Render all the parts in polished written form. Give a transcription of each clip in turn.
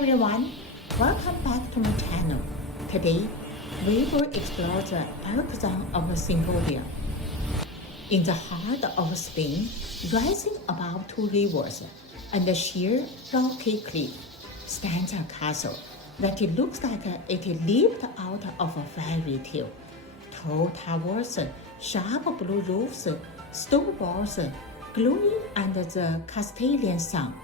everyone, welcome back to my channel. Today, we will explore the Alcazar of Segovia. In the heart of Spain, rising above two rivers and a sheer rocky cliff, stands a castle that looks like it leaped out of a fairy tale. Tall towers, sharp blue roofs, stone walls, glowing under the Castilian sun.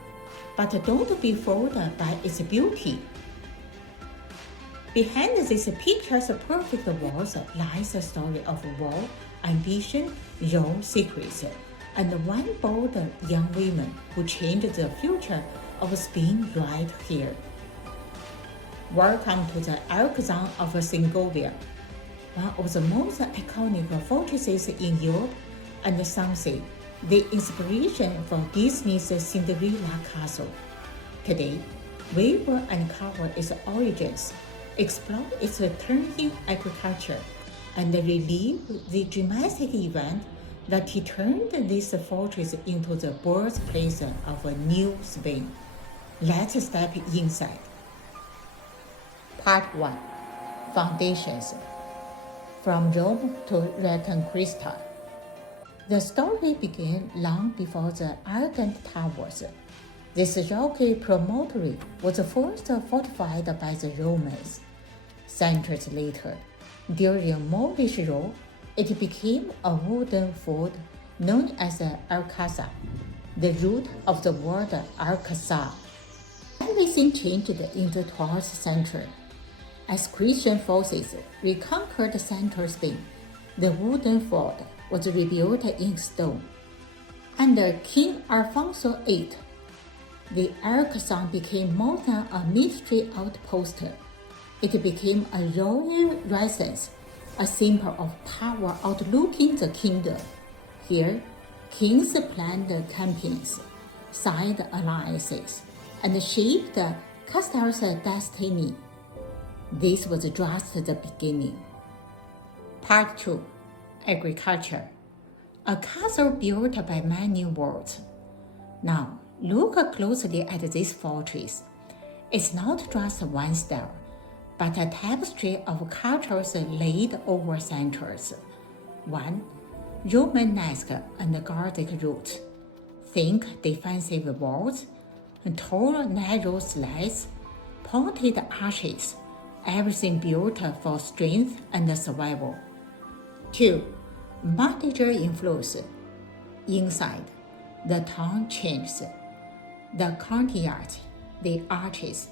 But don't be fooled by its beauty. Behind these pictures' perfect walls lies a story of war, ambition, raw secrets, and one bold young woman who changed the future of Spain right here. Welcome to the Alcazar of Segovia, one of the most iconic fortresses in Europe, and some say the inspiration for Disney's Cinderella Castle. Today, we will uncover its origins, explore its turning agriculture, and relive the dramatic event that turned this fortress into the birthplace of a new Spain. Let's step inside. Part 1. Foundations. From Rome to Reconquista. The story began long before the elegant towers. This rocky promontory was first fortified by the Romans. Centuries later, during Moorish rule, it became a wooden fort known as Alcazar, the root of the word Alcazar. Everything changed in the 12th century. As Christian forces reconquered central Spain, the wooden fort was rebuilt in stone. Under King Alfonso VIII, the Alcazar became more than a military outpost. It became a royal residence, a symbol of power overlooking the kingdom. Here, kings planned campaigns, signed alliances, and shaped Castile's destiny. This was just the beginning. Part 2. Agriculture. A castle built by many worlds. Now, look closely at this fortress. It's not just one style, but a tapestry of cultures laid over centuries. 1. Romanesque and Gothic roots. Think defensive walls, tall narrow slats, pointed arches, everything built for strength and survival. 2. Major influence. Inside, the town changes. The courtyards, the arches,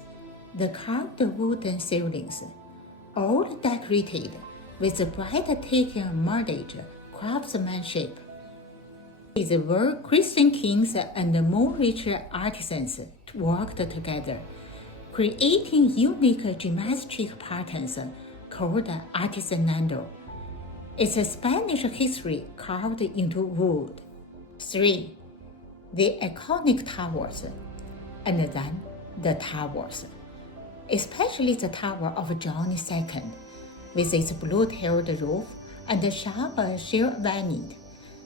the carved wooden ceilings, all decorated with breathtaking mordage craftsmanship. It is where Christian kings and Moorish artisans worked together, creating unique geometric patterns called artisanal. It's a Spanish history carved into wood. 3. The iconic towers, and then the towers, especially the Tower of John II, with its blue-tiled roof and sharp sheer vane.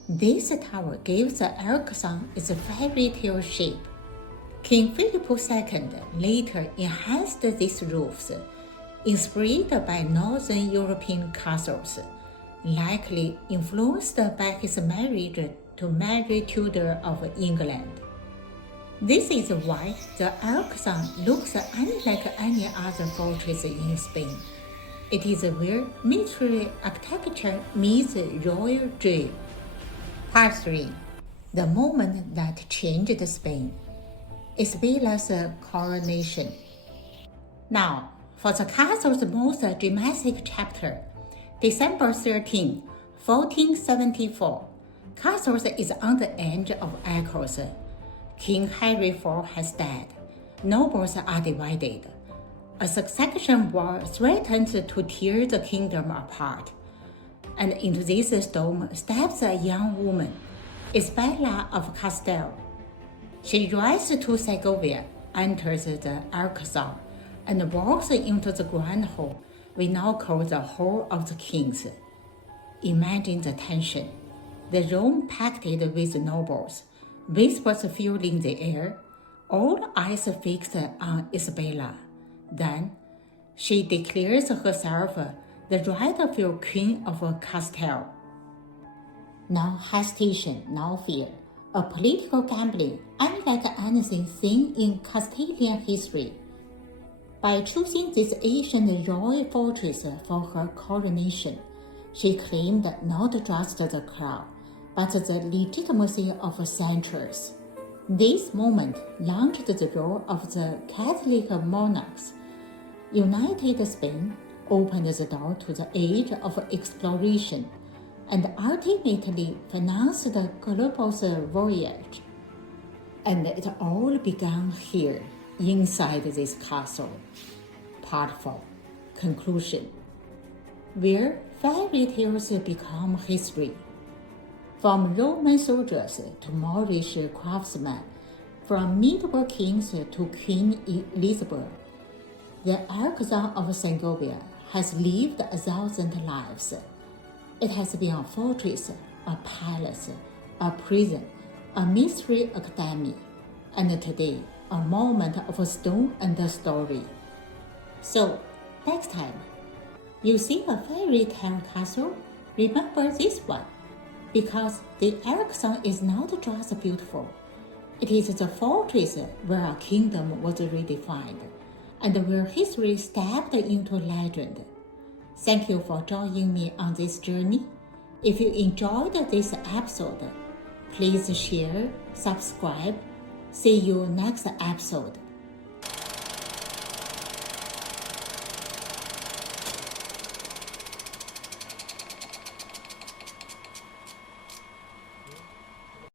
This tower gives the Alcazar its fairy tale shape. King Philip II later enhanced these roofs, inspired by Northern European castles, likely influenced by his marriage to Mary Tudor of England. This is why the Alcazar looks unlike any other fortress in Spain. It is where military architecture meets royal dream. Part 3. The moment that changed Spain. Isabella's coronation. Now, for the castle's most dramatic chapter, December 13, 1474. Castle is on the edge of echoes. King Henry IV has died. Nobles are divided. A succession war threatens to tear the kingdom apart. And into this storm steps a young woman, Isabella of Castile. She rides to Segovia, enters the Alcazar, and walks into the grand hall we now call the Hall of the Kings. Imagine the tension. The room packed with nobles, whispers filling the air, all eyes fixed on Isabella. Then she declares herself the rightful queen of Castile. No hesitation, no fear, a political gambling unlike anything seen in Castilian history. By choosing this ancient royal fortress for her coronation, she claimed not just the crown, but the legitimacy of centuries. This moment launched the role of the Catholic monarchs, united Spain, opened the door to the age of exploration, and ultimately financed the Columbus voyage. And it all began here, inside this castle. Part 4. Conclusion. Where fairy tales become history. From Roman soldiers to Moorish craftsmen, from medieval kings to Queen Elizabeth, the Alcazar of Segovia has lived 1,000 lives. It has been a fortress, a palace, a prison, a mystery academy, and today, a moment of stone and story. So, next time, you see a fairy tale castle, remember this one, because the Alcazar is not just beautiful. It is the fortress where a kingdom was redefined, and where history stepped into legend. Thank you for joining me on this journey. If you enjoyed this episode, please share, subscribe. See you next episode.